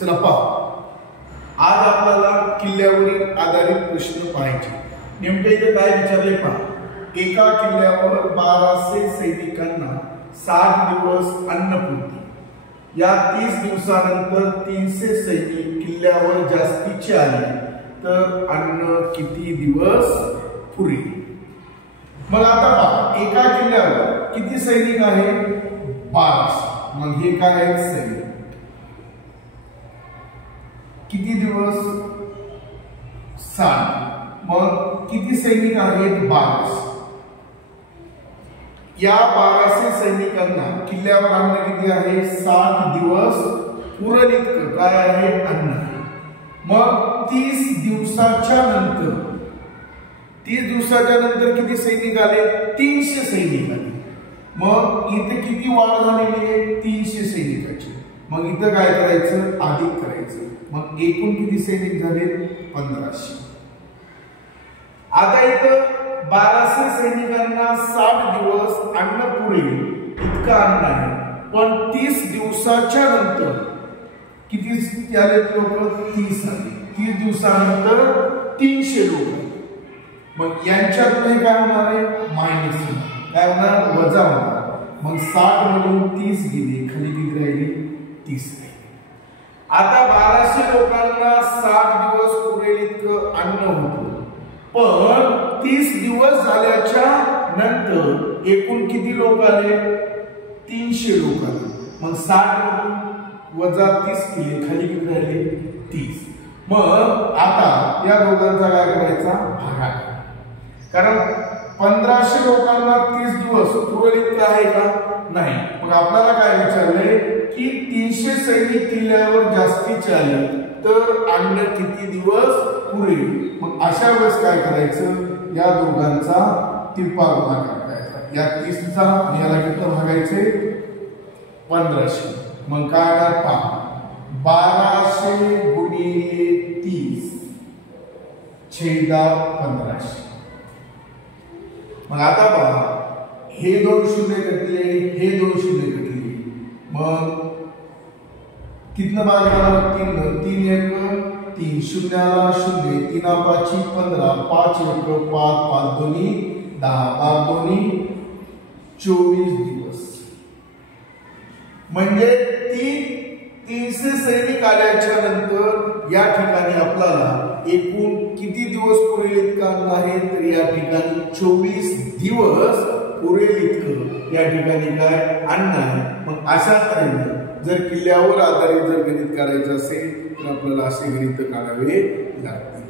चला पहा, आज आपल्याला किल्ल्यावरील आधारित प्रश्न पाहायचे. नेमके इथे काय विचारले पहा. एका किल्ल्यावर 1200 सैनिकांना 60 दिवस अन्नपूर्ती. या 30 दिवसानंतर 300 सैनिक किल्ल्यावर जास्तीचे आले तर अन्न किती दिवस पुरेल? मग आता पहा, एका किल्ल्यावर किती सैनिक आहे? 1200. मग हे काय आहे? सैनिक. किती दिवस? 60. मग किती सैनिक आहेत? 1200. या 1200 सैनिकांना किल्ल्यावर अन्न किती आहे? 60 दिवस पुरेल इतकं काय आहे? अन्न. मग 30 दिवसाच्या नंतर किती सैनिक आले? 300 सैनिक आले. मग इथे किती वाढ झालेली आहे? 300 सैनिकाची. मग इथं काय करायचं? अधिक करायचं. मग एकूण किती सैनिक झाले? 1500. आता इथं 1200 सैनिकांना 60 दिवस अन्न पुरेल इतकं अन्न आहे. पण 30 दिवसाच्या नंतर किती आले लोक? 30 आले. 30 दिवसानंतर 300 लोक. मग यांच्यात काय होणार आहे? मायनस काय होणार? वजा होणार. मग 60 मधून 30 गेले, खाली किती राहिले? 30 राहिले. आता 1200 लोकांना 60 दिवस पुरेल इतकं अन्न होतं. पण 30 दिवस झाल्याच्या नंतर एकूण किती लोक आले? 300 लोक आले. मग 60 मधून वजा 30 केले, खाली किती राहिले? 30. मग आता या दोघांचा काय करायचा? भागाकार. कारण 1500 लोकांना 30 दिवस पुरेल इतकं आहे का? नाही. मग आपल्याला काय विचारलंय की 300 सैनिक किल्ल्यावर जास्तीचे आले तर अन्न किती दिवस पुरेल? मग अशा वेळेस काय करायचं? या दोघांचा तिप्पा गुणाकार करायचा. या 30चा आणि याला किती भागायचे? 1500. मग काय येणार पहा, 1200 गुणिले 30 छेदात 1500. मग आता पहा, हे 2 शून्य कटले, हे 2 शून्य कटले. मग कितना भाग झाला? 3. 3 1 3 शून्याला 0 3 5 15 5 1 5 5 दोन्ही 10 5 दोन्ही 24 दिवस. म्हणजे 300 सैनिक आल्याच्या नंतर या ठिकाणी आपल्याला एकूण किती दिवस पुरेल इतकं अन्न आहे? तर या ठिकाणी 24 दिवस पुरेल इतकं या ठिकाणी काय अन्न आहे. मग अशा तऱ्हेने जर किल्ल्यावर आधारित जर गणित काढायचं असेल तर आपल्याला असे गणित काढावे लागतील.